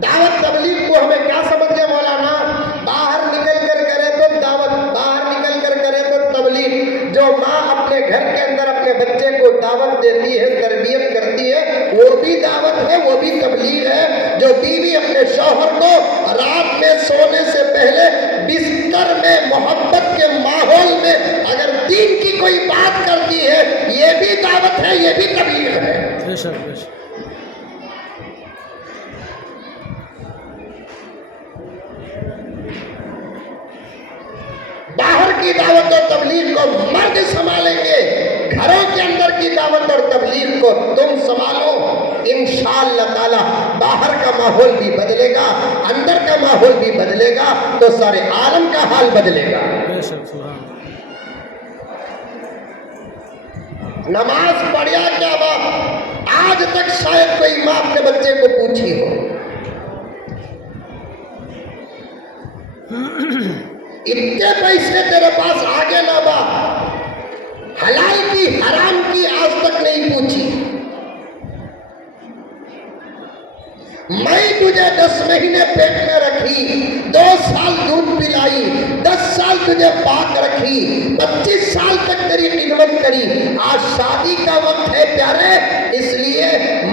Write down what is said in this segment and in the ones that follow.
दावत तबलीग को हमें क्या समझे मौलाना? बाहर निकल कर करे तो दावत, बाहर निकल कर करे तो तबलीग। जो माँ अपने घर के अंदर अपने बच्चे को दावत देती है, तरबियत करती है, वो भी दावत है, वो भी तबलीग है। जो बीवी अपने शौहर को रात में सोने से पहले बिस्तर में मोहब्बत के माहौल में अगर दीन की कोई बात करती है, ये भी दावत है, ये भी तबलीग है। बाहर की दावत और तबलीग को मर्द संभालेंगे, घरों के अंदर की दावत और तबलीग को तुम संभालो। इंशाअल्लाह ताला बाहर का माहौल भी बदलेगा, अंदर का माहौल भी बदलेगा, तो सारे आलम का हाल बदलेगा। नमाज पढ़िया क्या बात? आज तक शायद कोई माँ अपने बच्चे को पूछी हो, इतने पैसे तेरे पास आगे ना बा, हलाल की हराम की आज तक नहीं पूछी। मैं तुझे 10 महीने पेट में रखी, 2 साल दूध पिलाई, 10 साल तुझे पाक रखी, 25 साल तक तेरी खिदमत करी। आज शादी का वक्त है प्यारे, इसलिए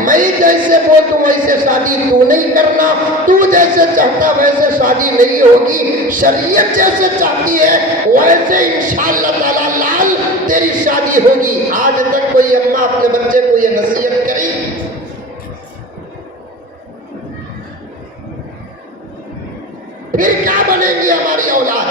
मैं जैसे बोलूं वैसे शादी तू नहीं करना, तू जैसे चाहता वैसे शादी नहीं होगी, शरीयत जैसे चाहती है वैसे इंशाअल्लाह ताला लाल तेरी शादी होगी। आज तक कोई अम्मा अपने बच्चे को ये नसीहत करी? फिर क्या बनेगी हमारी औलाद?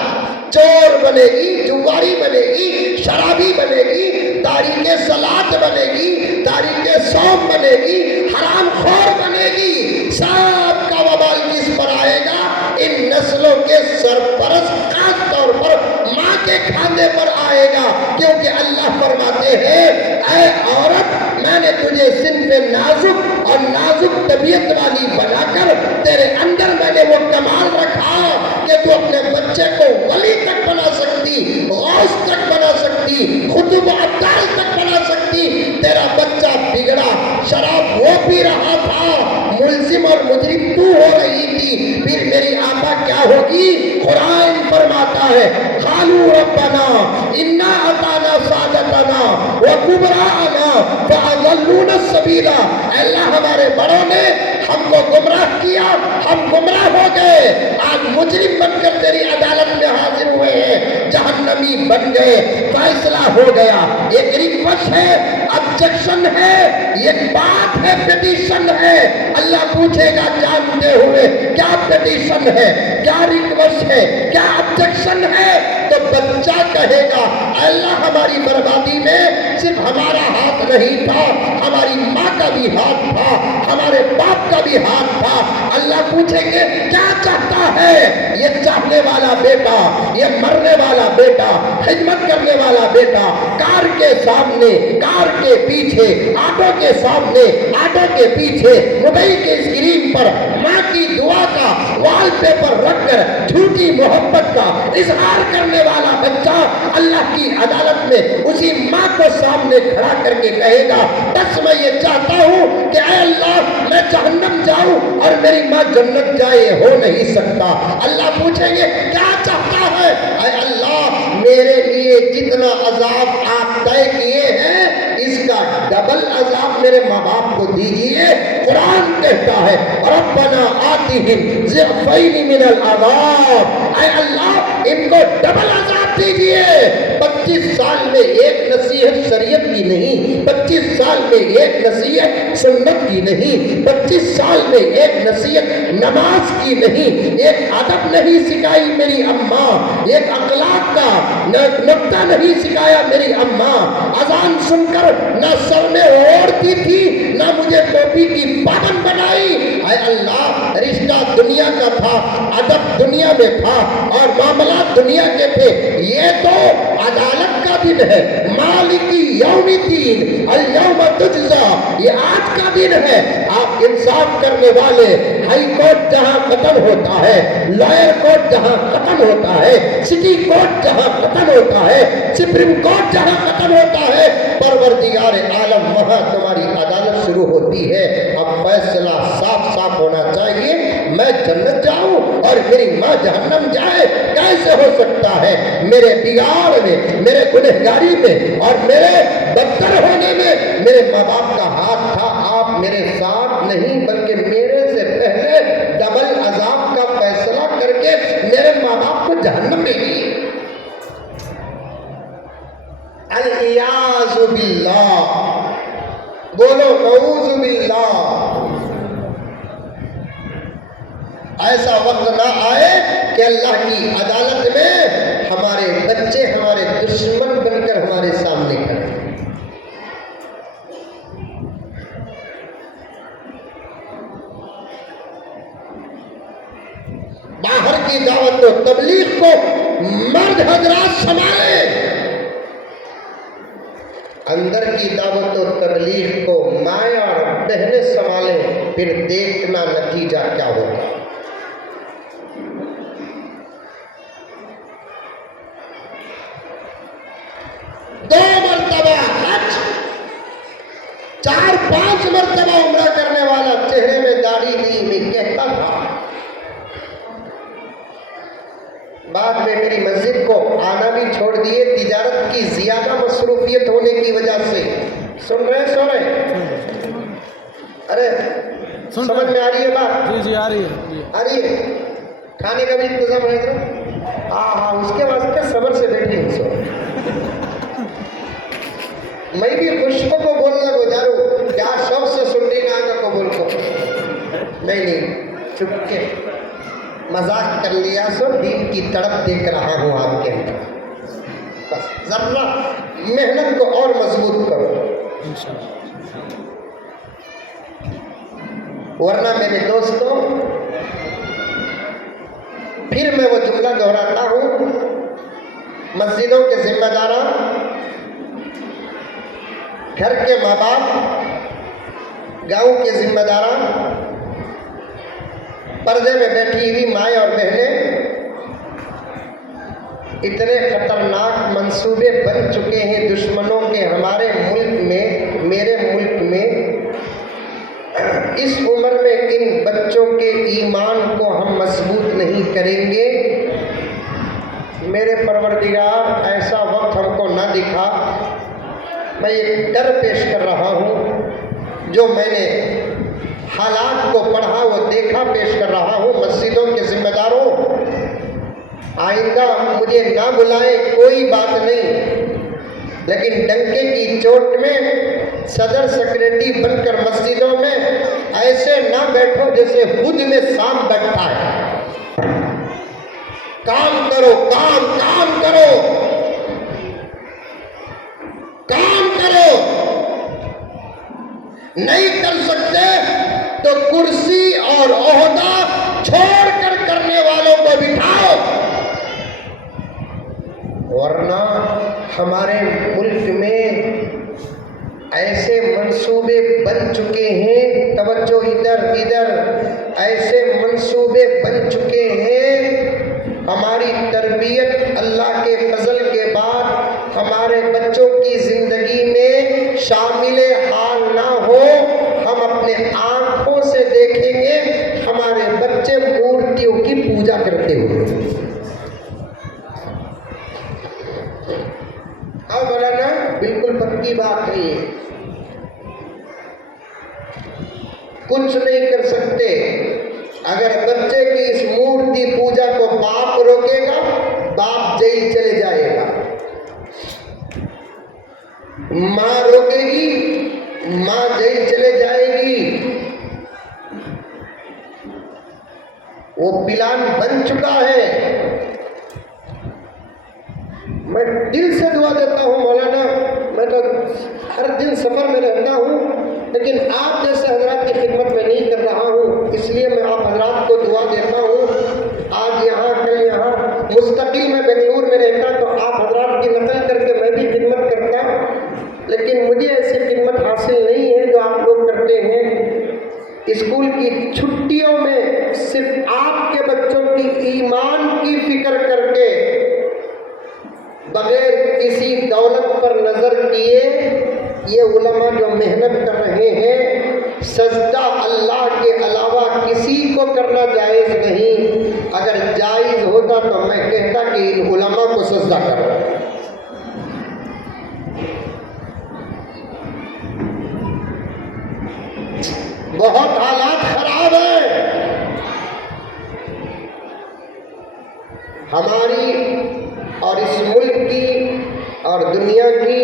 चोर बनेगी, जुआरी बनेगी, शराबी बनेगी, तारीके सलात बनेगी, तारीके सौम बनेगी, हराम खोर बनेगी। सबका वबाल किस पर आएगा? इन नस्लों के सरपरस्त खास तौर पर माँ के खाने पर आएगा। क्योंकि अल्लाह फरमाते हैं, ऐ औरत, मैंने तुझे सिन्फ़े नाजुक और नाजुक तबीयत वाली बनाकर तेरे अंदर मैंने वो कमाल रखा कि तू अपने बच्चे को वली तक बना सकती, गौस तक बना सकती, खुतब अब्दाल तक बना सकती। तेरा बच्चा बिगड़ा, शराब वो पी रहा था, मुल्जिम और मुजरिम तू हो रही थी, फिर मेरी आपा क्या होगी? कुरान फरमाता है, खालू रब्बना इन्ना अताना सादतना व कुबराना फअज़ल्लूना सबीला। अल्लाह, हमारे बड़ों ने हमको गुमराह किया, हम गुमराह हो गए, आज मुजरिम बनकर तेरी अदालत में हाजिर हुए हैं, जहन्नमी बन गए, फैसला हो गया। एक रिक्वेस्ट है, ऑब्जेक्शन है, ये बात है, पिटीशन है। अल्लाह पूछेगा जानते हुए क्या पिटीशन है, क्या रिक्वेस्ट है, क्या ऑब्जेक्शन है? तो बच्चा कहेगा, अल्लाह हमारी बर्बादी में सिर्फ हमारा हाथ नहीं था, हमारी माँ का भी हाथ था, हमारे बाप का भी हाथ था। अल्लाह पूछेंगे क्या चाहता है? ये चाहने वाला बेटा, ये मरने वाला बेटा, खिदमत करने वाला बेटा, कार के सामने, कार के पीछे, ऑटो के सामने, ऑटो के पीछे, मोबाइल के स्क्रीन पर माँ की दुआ का वॉलपेपर रखकर झूठी मोहब्बत का इजहार करने वाला बच्चा अल्लाह की अदालत में उसी माँ को सामने खड़ा करके कहेगा, बस मैं ये चाहता हूँ कि ऐ अल्लाह, मैं जहन्नम जाऊं और मेरी माँ जन्नत जाए, हो नहीं सकता। अल्लाह पूछेंगे क्या चाहता है? ऐ अल्लाह, मेरे लिए जितना अजाब आप तय किए हैं, इसका डबल अजाब मेरे माँ बाप को दीजिए। कुरान कहता है, रब्बना आतिहिम ज़िअफ़ैनि मिनल अज़ाब, ऐ अल्लाह इनको डबल अजाब दीजिए। 25 साल में एक नसीहत शरीयत की नहीं, 25 साल में एक नसीहत सुन्नत की नहीं, 25 साल में एक नसीहत नमाज की नहीं, एक अदब नहीं सिखाई मेरी अम्मा, एक अखलाक का नुक्ता नहीं सिखाया मेरी अम्मा। अजान सुनकर न सर में ओढ़ती थी, न मुझे टोपी की पाबंद बनाई। ऐ अल्लाह, रिश्ता दुनिया का था, अदब दुनिया में था और मामला दुनिया के थे। ये तो अदालत का दिन है, मालिकी यौमिद्दीन अल यौम तुजज़ा, ये आज का दिन है। आप इंसाफ करने वाले, हाई कोर्ट जहां खत्म होता है, लॉयर कोर्ट जहां खत्म होता है, सिटी कोर्ट जहां खत्म होता है, सुप्रीम कोर्ट जहां खत्म होता है, परवरदिगार आलम वहां तुम्हारी अदालत शुरू होती है। अब फैसला साफ साफ होना चाहिए। मैं जन्नत जाऊं और मेरी माँ जहन्नम जाए, कैसे हो सकता है? मेरे बिगाड़ में, मेरे गुनहगारी में और मेरे बदतर होने में मेरे माँ बाप का हाथ था। आप मेरे साथ नहीं बल्कि मेरे से पहले डबल अजाब का फैसला करके मेरे माँ बाप को जहन्नम में दिए। अल-इयाज़ु बिल्लाह, बोलो नऊज़ु बिल्लाह। ऐसा वक्त ना आए कि अल्लाह की अदालत में हमारे बच्चे हमारे दुश्मन बनकर हमारे सामने खड़े। बाहर की दावत और तबलीग को मर्द हजरात संभाले, अंदर की दावत और तबलीग को माया और बहनें संभाले, फिर देखना नतीजा क्या होगा। दो मरतबा हज, 4-5 मरतबा उम्रा करने वाला चेहरे में दाढ़ी ली में कहता था। बाद में मेरी मस्जिद को आना भी छोड़ दिए, तिजारत की ज्यादा मसरूफियत होने की वजह से। सुन रहे? अरे समझ में आ रही है बात? जी आ रही है। आ रही है। खाने का भी इंतजाम है तो हाँ, उसके वास्ते सबर से बैठी हूँ। मैं भी खुशबू को बोलना गुजारू, क्या शौक से सुननी ना को बोल को नहीं चुपके मजाक कर लिया। सो दीन की तड़प देख रहा हूँ आपके अंदर, बस जरा मेहनत को और मजबूत करो, वरना मेरे दोस्तों फिर मैं वो जुमला दोहराता हूँ। मस्जिदों के जिम्मेदारा, घर के माँ बाप, गांव के जिम्मेदारा, पर्दे में बैठी हुई माएँ और बहनें, इतने खतरनाक मंसूबे बन चुके हैं दुश्मनों के हमारे मुल्क में, मेरे मुल्क में। इस उम्र में इन बच्चों के ईमान को हम मजबूत नहीं करेंगे, मेरे परवरदिगार ऐसा वक्त हमको ना दिखा। मैं एक डर पेश कर रहा हूँ, जो मैंने हालात को पढ़ा वो देखा पेश कर रहा हूँ। मस्जिदों के जिम्मेदारों, आइंदा मुझे ना बुलाए कोई बात नहीं, लेकिन डंके की चोट में सदर सेक्रेटरी बनकर मस्जिदों में ऐसे ना बैठो जैसे खुद में सांप बैठा है। काम करो, काम करो, काम करो। नहीं कर सकते तो कुर्सी और ओहदा छोड़कर करने वालों को बिठाओ, वरना हमारे मुल्क में ऐसे मंसूबे बन चुके हैं, तवज्जो इधर, ऐसे मंसूबे बन चुके हैं। हमारी तरबियत अल्लाह के फजल के बाद हमारे बच्चों की जिंदगी में शामिल हाल ना हो, हम अपने आंखों से देखेंगे हमारे बच्चे मूर्तियों की पूजा करते हुए। अब बोला ना, बिल्कुल पक्की बात है ये, कुछ नहीं कर सकते। अगर बच्चे की इस मूर्ति पूजा को बाप रोकेगा, बाप जेल चले जाएगा। माँ रोकेगी, माँ जेल चले जाएगी। वो प्लान बन चुका है। मैं दिल से दुआ देता हूँ मौलाना, मैं तो हर दिन सफर में रहता हूँ, लेकिन आप जैसे हजरात की खिदमत में नहीं कर रहा हूँ, इसलिए मैं आप हजरात को दुआ देता हूँ। आज यहाँ कल यहाँ, मुस्तकिल मैं बेंगलुरु में रहता तो आप हजरात की नकल करके मैं भी खिदमत करता, लेकिन मुझे ऐसी खिदमत हासिल नहीं है जो आप लोग करते हैं। स्कूल की छुट्टियों में सिर्फ आपके बच्चों की ईमान की फिक्र करके, बगैर किसी दौलत पर नजर किए, ये उलमा जो मेहनत कर रहे हैं, सजदा अल्लाह के अलावा किसी को करना जायज जायज़ नहीं। अगर जायज़ होता तो मैं कहता कि इन उलमा को सजदा करो। बहुत हालात खराब है। हमारी और इस मुल्क की और दुनिया की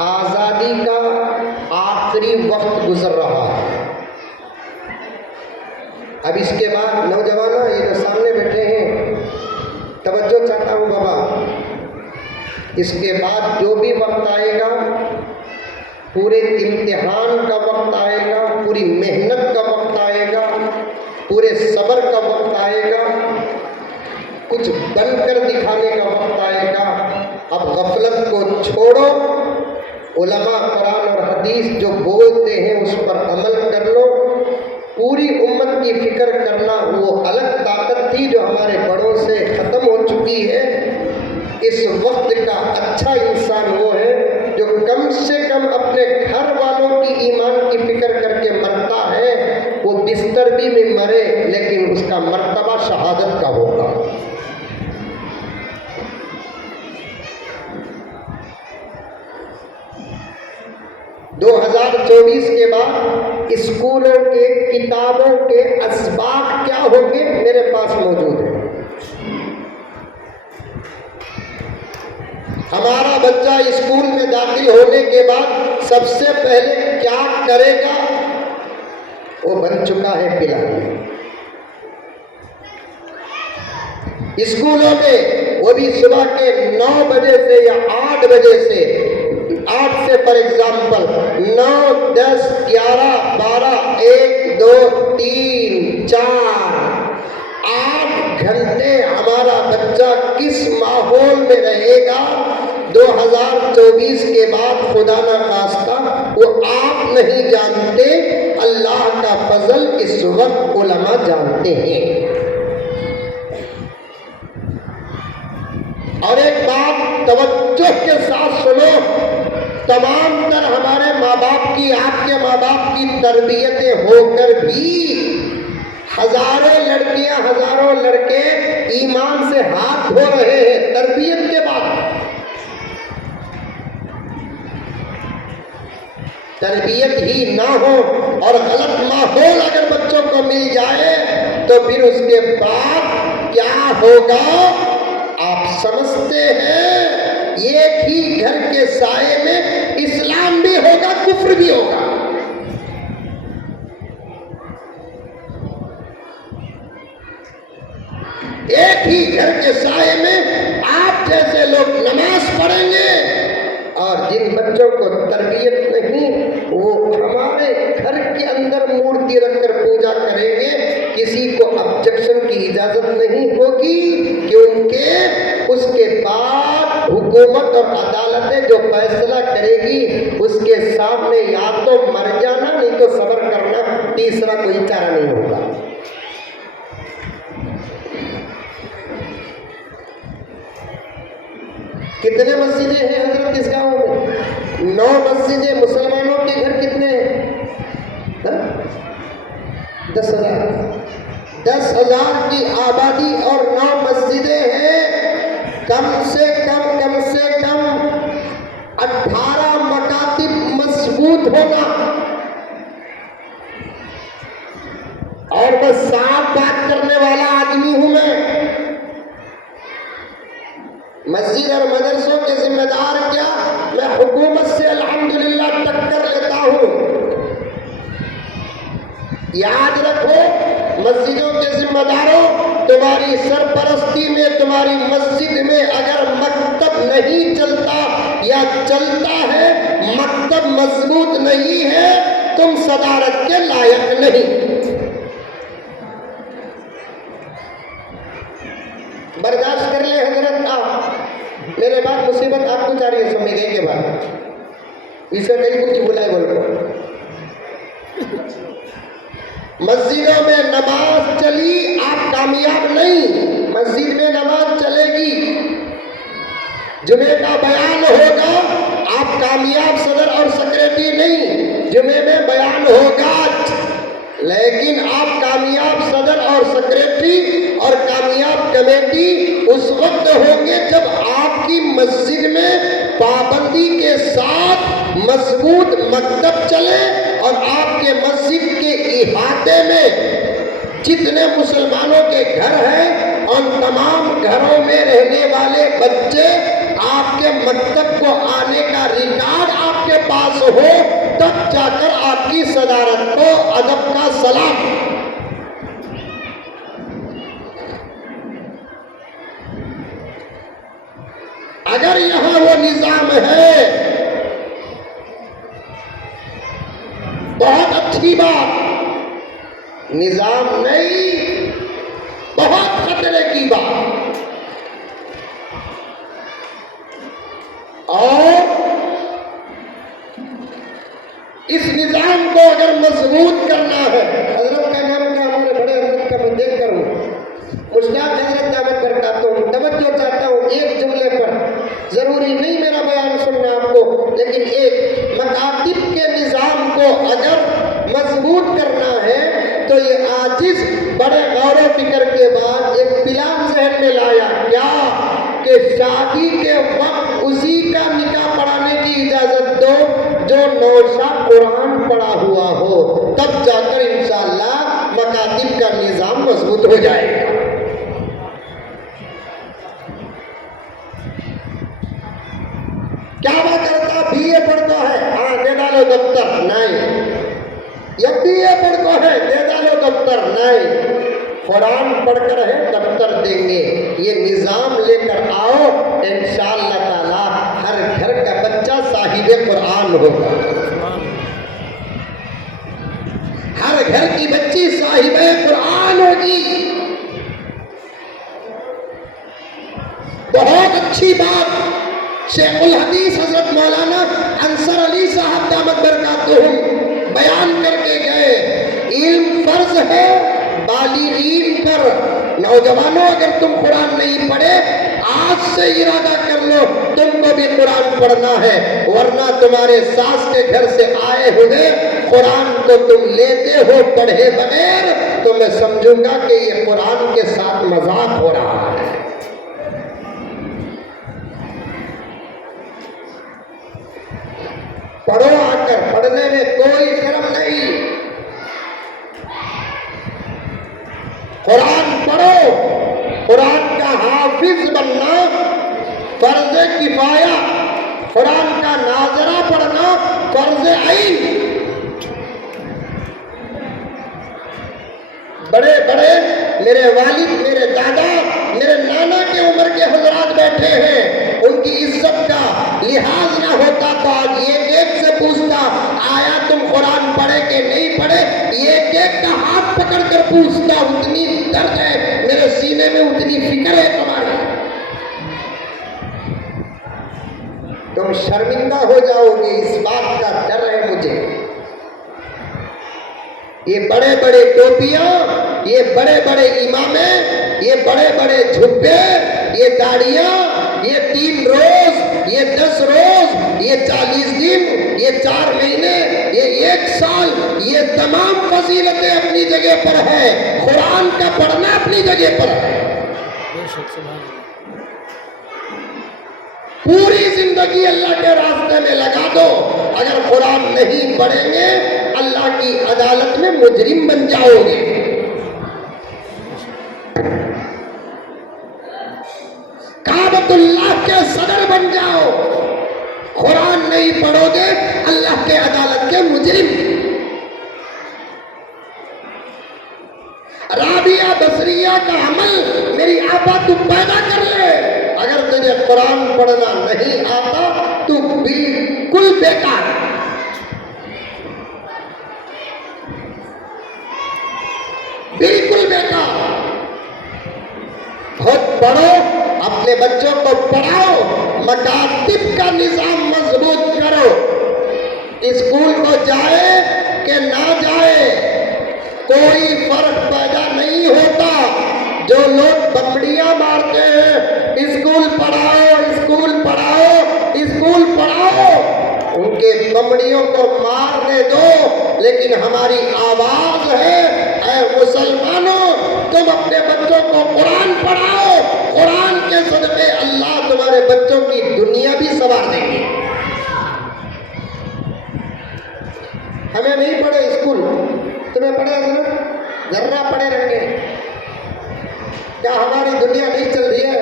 आज़ादी का आखिरी वक्त गुजर रहा है। अब इसके बाद नौजवान ये जो सामने बैठे हैं, तवज्जो चाहता हूँ बाबा, इसके बाद जो भी वक्त आएगा, पूरे इम्तिहान का वक्त आएगा, पूरी मेहनत का वक्त आएगा, पूरे सब्र का वक्त आएगा, कुछ बनकर दिखाने का वक्त आएगा। अब गफलत को छोड़ो, उलमा कुरान और हदीस जो बोलते हैं उस पर अमल कर लो। पूरी उम्मत की फिक्र करना वो अलग ताकत थी जो हमारे बड़ों से ख़त्म हो चुकी है। इस वक्त का अच्छा इंसान वो है जो कम से कम अपने घर वालों की ईमान की फिक्र करके मरता है। वो बिस्तर भी में मरे लेकिन उसका मर्तबा शहादत का होगा। दो 2024 के बाद स्कूलों के किताबों के असबाब क्या होंगे मेरे पास मौजूद है। हमारा बच्चा स्कूल में दाखिल होने के बाद सबसे पहले क्या करेगा वो बन चुका है पिलानी। स्कूलों में वो भी सुबह के 9 बजे से या 8 बजे से 8 से फॉर एग्जाम्पल 9, 10, 11, 12, 1, 2, 3, 4, 8 घंटे हमारा बच्चा किस माहौल में रहेगा 2024 के बाद खुदा न खास्ता वो आप नहीं जानते, अल्लाह का फजल इस वक्त उलमा जानते हैं। और एक बात तवज्जो के साथ सुनो, तमाम तर हमारे माँ बाप की, आपके माँ बाप की तरबियतें होकर भी हजारों लड़कियां, हजारों लड़के ईमान से हाथ धो रहे हैं तरबियत के बाद। तरबियत ही ना हो और गलत माहौल अगर बच्चों को मिल जाए तो फिर उसके बाद क्या होगा आप समझते हैं। एक ही घर के साए में इस्लाम भी होगा, कुफ्र भी होगा। एक ही घर के साए में आप जैसे लोग नमाज पढ़ेंगे और जिन बच्चों को तरबियत नहीं वो हमारे घर के अंदर मूर्ति रखकर पूजा करेंगे। किसी को ऑब्जेक्शन की इजाजत नहीं होगी क्योंकि उसके बाद हुकूमत और अदालतें जो फैसला करेगी उसके सामने या तो मर जाना नहीं तो सब्र करना, तीसरा कोई चारा नहीं होगा। कितने मस्जिदें हैं हजरत इस गांव में? 9 मस्जिदें। मुसलमानों के घर कितने हैं? 10,000। 10,000 की आबादी और 9 मस्जिदें हैं। कम से कम 18 मकातिब मजबूत होना। और बस साफ बात करने वाला आदमी हूं मैं। मस्जिद और मदरसों के जिम्मेदार क्या, मैं हुकूमत से अल्हम्दुलिल्लाह टक्कर लेता हूँ। याद रखो मस्जिदों के जिम्मेदारों, तुम्हारी सरपरस्ती में तुम्हारी मस्जिद में अगर मकतब नहीं चलता या चलता है, मकतब मजबूत नहीं है, तुम सदारत के लायक नहीं। बर्दाश्त कर ले हजरत आप, मेरे बाद मुसीबत आपको जा रही है समझने के बाद। इसका कहीं कुछ बुलाए बोलो। मस्जिदों में नमाज चली आप कामयाब नहीं, मस्जिद में नमाज चलेगी, जुमे का बयान होगा आप कामयाब सदर और सेक्रेटरी नहीं, जुमे में बयान होगा। लेकिन आप कामयाब सदर और सेक्रेटरी और कामयाब कमेटी उस वक्त होंगे जब आपकी मस्जिद में पाबंदी के साथ मजबूत मकतब चले और आपके मस्जिद के इहाते में जितने मुसलमानों के घर हैं और तमाम घरों में रहने वाले बच्चे आपके मकतब को आने का रिकॉर्ड आपके पास हो, तब जाकर आपकी सदारत को अदब का सलाम। अगर यहां वो निजाम है, बहुत अच्छी बात। निजाम नहीं, बहुत खतरे की बात। और इस निजाम को अगर मजबूत करना है, हजरत का नाम का हमारे बड़े हजरत का मैं देख कर हूँ, मुश्ताक हजरत दावत करता हूँ, तवज्जो चाहता हूँ एक जुमले पर। जरूरी नहीं मेरा बयान सुनना आपको, लेकिन एक मकातिब के निजाम को अगर मजबूत करना है तो ये आजिज बड़े गौर फिक्र के बाद एक प्लान जहन में लाया क्या कि शादी के वक्त उसी का निकाह पढ़ाने की इजाजत दो जो नौशा कुरान पढ़ा हुआ हो, तब जाकर इंशाअल्लाह मकातिब का निजाम मजबूत हो जाएगा। क्या बात करता बीए पढ़ता है, हाँ दे डालो दफ्तर, नहीं। या बीए पढ़ता है, दे डालो दफ्तर, नहीं। कुरान पढ़कर है दफ्तर देंगे। ये निजाम लेकर आओ, इंशाअल्लाह ताला हर घर का बच्चा साहिबे कुरान होगा, हर घर की बच्ची साहिबे कुरान होगी। बहुत अच्छी बात शेखुल हदीस हजरत मौलाना अंसर अली साहब दामत बरकातुहुम बयान करके गए। इल्म फर्ज है बालिगीन पर। नौजवानों, अगर तुम कुरान नहीं पढ़े, आज से इरादा कर लो तुमको भी कुरान पढ़ना है, वरना तुम्हारे सास के घर से आए हुए कुरान को तुम लेते हो पढ़े बगैर, तो मैं समझूंगा कि ये कुरान के साथ मजाक हो रहा है। पढ़ो आकर, पढ़ने में कोई शर्म नहीं। कुरान पढ़ो, कुरान का हाफिज बनना फर्ज किफाया, कुरान का नाजरा पढ़ना फर्ज ऐन। बड़े बड़े मेरे वालिद, मेरे दादा, मेरे नाना के उम्र के हजरात बैठे हैं, उनकी इज्जत का लिहाज ना होता तो आज एक से पूछता आया तुम कुरान पढ़े कि नहीं पढ़े, एक का हाथ पकड़ कर पूछता। उतनी दर्द है मेरे सीने में, उतनी फिक्र है तुम्हारी। तुम शर्मिंदा हो जाओगे, इस बात का डर है मुझे। ये बड़े बड़े टोपियां, ये बड़े बड़े इमामे, ये बड़े बड़े झुब्बे, ये दाढ़ियां, ये 3 रोज, ये 10 रोज, ये 40 दिन, ये 4 महीने, ये 1 साल, ये तमाम फजीलतें अपनी जगह पर है। कुरान का पढ़ना अपनी जगह पर है। पूरी जिंदगी अल्लाह के रास्ते में लगा दो, अगर कुरान नहीं पढ़ेंगे अल्लाह की अदालत में मुजरिम बन जाओगे। काबतुल्लाह के सदर बन जाओ, कुरान नहीं पढ़ोगे अल्लाह के अदालत के मुजरिम। राबिया बसरिया का अमल मेरी आपा तू पैदा कर ले। अगर तुझे कुरान पढ़ना नहीं आता तू बिल्कुल बेकार, बिल्कुल बेकार। खुद पढ़ो, अपने बच्चों को पढ़ाओ, मकातिब का निजाम मजबूत करो। स्कूल को जाए कि ना जाए कोई फर्क पैदा नहीं होता। जो लोग बकड़ियां मारते हैं स्कूल पढ़ाओ, स्कूल पढ़ाओ, स्कूल पढ़ाओ, उनके बमड़ियों को मारने दो, लेकिन हमारी आवाज है, ऐ मुसलमानों तुम अपने बच्चों को कुरान पढ़ाओ, कुरान के सदक़े अल्लाह तुम्हारे बच्चों की दुनिया भी संवार देंगे। हमें नहीं पढ़े स्कूल, तुम्हें पढ़े हजरत, जर्रा पढ़े रहेंगे, क्या हमारी दुनिया नहीं चल रही है?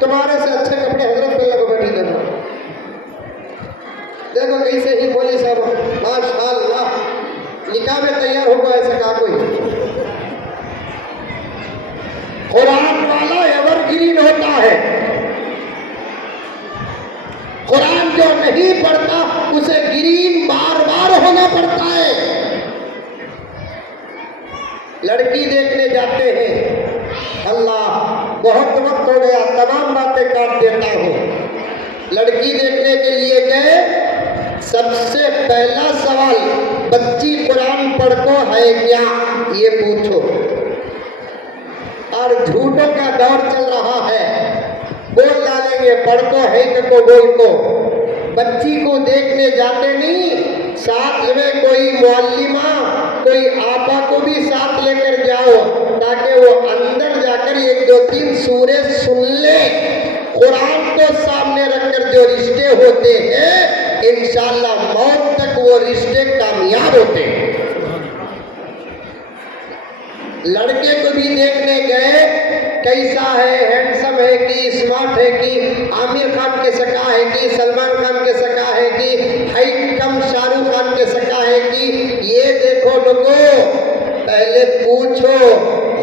तुम्हारे से अच्छे कपड़े हजरत पे लगो बैठी देखो, देखो कैसे ही बोली साहब माशाअल्लाह, निकाह में तैयार होगा ऐसा कहा कोई? कुरान वाला एवरग्रीन होता है, कुरान जो नहीं पढ़ता उसे ग्रीन बार बार होना पड़ता है। लड़की देखने जाते हैं, अल्लाह बहुत वक्त हो गया, तमाम बातें काट देता हूँ। लड़की देखने के लिए गए, सबसे पहला सवाल, बच्ची कुरान पढ़को है क्या, ये पूछो। और झूठों का दौर चल रहा है, बोल डालेंगे पढ़को है को बोल को। बच्ची को देखने जाते नहीं, साथ में कोई मुअल्लिमा, कोई आपा को भी साथ लेकर जाओ, ताकि वो अंदर जाकर 1-2-3 सूरे सुन ले। कुरान को सामने रखकर जो रिश्ते होते हैं, इंशाअल्लाह मौत तक वो रिश्ते कामयाब होते हैं। लड़के को भी देखने गए, कैसा है, हैंडसम है कि स्मार्ट है कि आमिर खान के सका है कि सलमान खान के सका है कि हाइट कम शाहरुख खान के सका है कि, ये देखो लोगों, पहले पूछो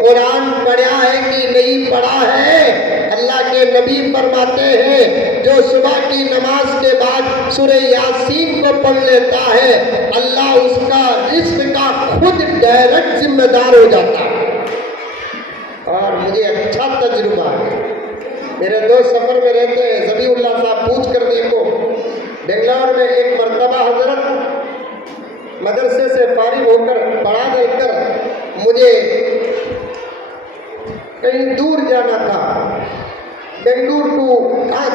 कुरान पढ़ा है कि नहीं पढ़ा है। अल्लाह के नबी फरमाते हैं, जो सुबह की नमाज के बाद सूरह यासीन को पढ़ लेता है, अल्लाह उसका रिस्क का खुद डायरेक्ट जिम्मेदार हो जाता है। और मुझे अच्छा तजुर्बा है, मेरे दोस्त सफर में रहते हैं, ज़बीउल्लाह साहब, पूछ कर देखो। बेंगलोर में एक मरतबा हजरत मदरसे से फारिग होकर पढ़ा देकर मुझे कहीं दूर जाना था, बेंगलुरु टू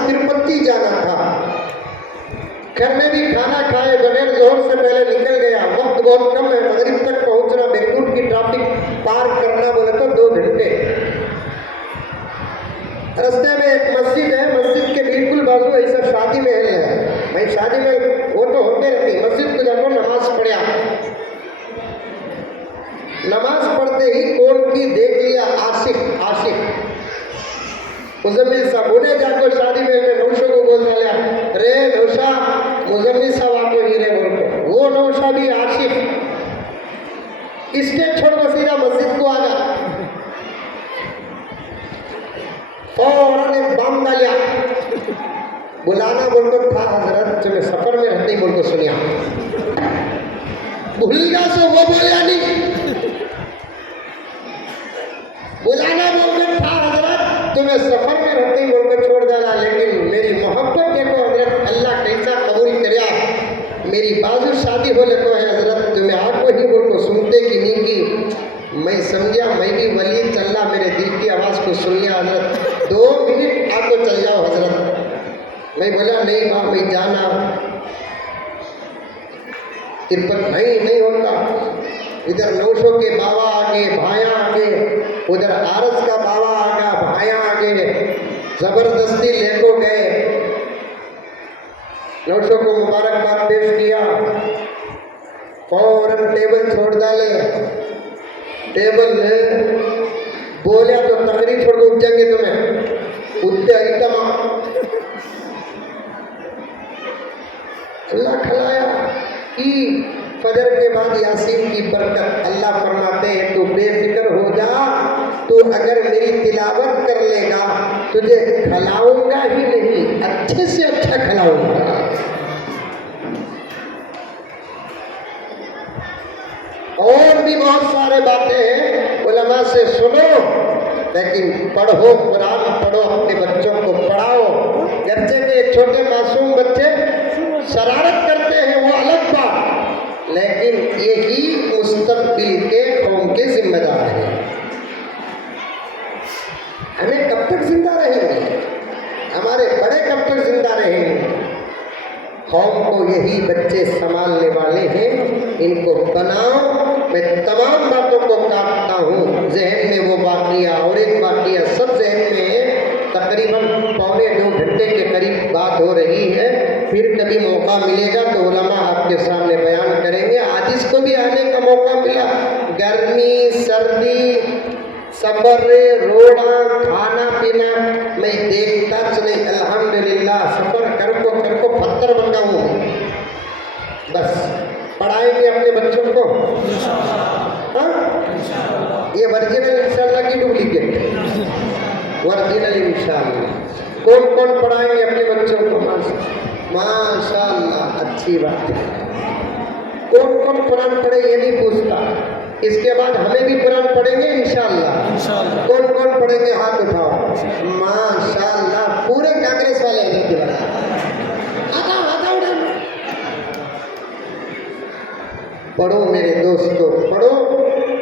तिरुपति जाना था। घर में भी खाना खाए बगैर जोर से पहले निकल गया, वक्त बहुत कम है, मगरिब तक पहुंचना, बेंगलुरु की ट्रैफिक पार करना बोले तो 2 घंटे। रास्ते में एक मस्जिद है, मस्जिद के बिल्कुल बाजू ऐसा शादी महल है। भाई शादी में वो तो होते रहती, मस्जिद को जाकर नमाज पढ़ा। नमाज पढ़ते ही कौन की देख लिया, आशिक मुजम्मिल साहब, उन्हें जाकर शादी में नौशा को बोल डाला, रे नौशा, मुजम्मिल साहब आपको हीरे बोल को। वो नौशा भी आशिक, स्टेज छोड़ कर सीधा मस्जिद को आ गया, फौरन एक बम डालिया, बुलाना बोलकर था हजरत, जो मैं सफर में रहते ही बोल को सुनिया, भूलिएगा सो वो बोलिया नहीं, बुलाना बोलकर था हजरत, तुम्हें सफर में रहते ही बोलकर छोड़ डाला। लेकिन मेरी मोहब्बत देखो हजरत, अल्लाह कैसा कबूल करया, मेरी बाजू शादी हो लगो है हजरत, तुम्हें आपको ही बोल को सुनते कि नहीं की, मैं समझा मैं भी वली चलना, मेरे दिल की आवाज़ को सुन लिया हजरत, 2 मिनट आपको चल जाओ हजरत। मैं बोला नहीं माँ, मैं जाना, तिरपत नहीं होता। इधर नौशों के बाबा आगे, भाया आगे, उधर आरस का बाबा आगा, भाया आगे, जबरदस्ती लेको गए, नौशों को मुबारकबाद पेश किया, फौरन टेबल छोड़ डाले, टेबल बोले तो तकरीर छोड़ के उठ जाएंगे तुम्हें, उठते आइटम अल्लाह खिलाया कि फजर के बाद यासीन की बरकत। अल्लाह फरमाते हैं तू बेफिक्र हो जा, तू अगर मेरी तिलावत कर लेगा तुझे खिलाऊंगा ही नहीं, अच्छे से अच्छा खिलाऊंगा। और भी बहुत सारे बातें हैं, उलमा से सुनो, लेकिन पढ़ो, कुरान पढ़ो, अपने बच्चों को पढ़ाओ। गर्चे के एक छोटे मासूम बच्चे शरारत करते हैं वो अलग बात, लेकिन यही मुस्तकबिल के कौम के जिम्मेदार हैं। हमें कब तक जिंदा रहेंगे, हमारे बड़े कब तक जिंदा रहेंगे? कौम को यही बच्चे संभालने वाले हैं, इनको बनाओ। मैं तमाम बातों को काटता हूँ, जहन में वो वाक़िया और एक वाक़िया सब जहन में है। तकरीबन 1.25 घंटे के करीब बात हो रही है। फिर कभी मौका मिलेगा तो उलमा आपके सामने बयान करेंगे। आज इसको भी आने का मौका मिला। गर्मी, सर्दी, सफर, रोड़ा, खाना पीना मैं देखता चले। अल्हम्दुलिल्लाह सफर कर को पत्थर बन गया हूँ। बस पढ़ाएंगे अपने बच्चों को। हाँ, ये ओरिजिनल इंशाअल्लाह की डुप्लीकेट? ओरिजिनल इंशाअल्लाह। कौन कौन पढ़ाएंगे अपने बच्चों को? माशाअल्लाह, अच्छी बात है। कौन कौन कुरान पढ़े ये नहीं पूछता। इसके बाद हमें भी कुरान पढ़ेंगे इंशाअल्लाह। कौन कौन पढ़ेंगे हाथ उठाओ। माशाअल्लाह, पूरे कांग्रेस वाले हैं। पढ़ो मेरे दोस्तों, पढ़ो।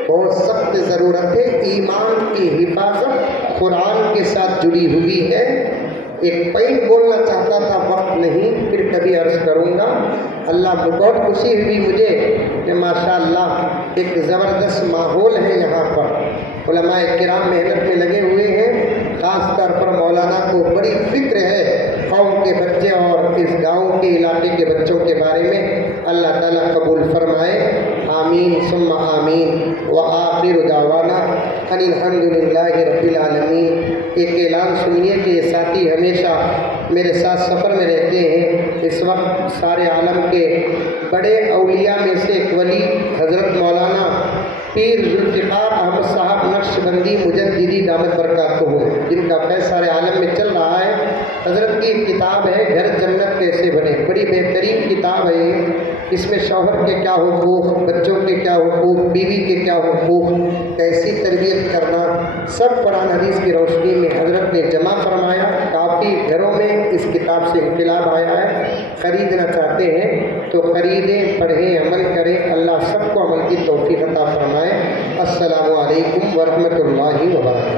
बहुत सख्त ज़रूरत है। ईमान की हिफाजत कुरान के साथ जुड़ी हुई है। एक पॉइंट बोलना चाहता था, वक्त नहीं, फिर कभी अर्ज करूँगा। अल्लाह बहुत खुशी हुई मुझे कि माशाअल्लाह एक ज़बरदस्त माहौल है यहाँ पर। उलमाए किराम मेहनत में लगे हुए हैं। ख़ास तौर पर मौलाना को बड़ी फ़िक्र है कौम के बच्चे और इस गाँव के इलाके के बच्चों के बारे में। अल्लाह ताला कबूल फरमाए। आमीन सुम्मा आमीन। व आखिर दावाना अनिल हम्दुलिल्लाहि रब्बिल आलमीन। एक ऐलान सुनिए कि ये साथी हमेशा मेरे साथ सफ़र में रहते हैं। इस वक्त सारे आलम के बड़े औलिया में से एक वली हज़रत मौलाना पीर जुल्फ़िकार अहमद साहब नक्शबंदी मुजद्दिदी दामत बरकातहू, जिनका फैज़ सारे आलम में चल रहा है। हज़रत की किताब है घर जन्नत कैसे बने। बड़ी बेहतरीन किताब है ये। इसमें शौहर के क्या हुकूक, बच्चों के क्या हुकूक, बीवी के क्या हुकूक, कैसी तरबियत करना, सब कुरान हदीस की रोशनी में हज़रत ने जमा फरमाया। काफ़ी घरों में इस किताब से इख्तिलाफ आया है। ख़रीदना चाहते हैं तो ख़रीदें, पढ़ें, अमल करें। अल्लाह सबको अमल की तौफ़ीक़ अता फरमाए। अस्सलामु अलैकुम व रहमतुल्लाहि व बरकातहू।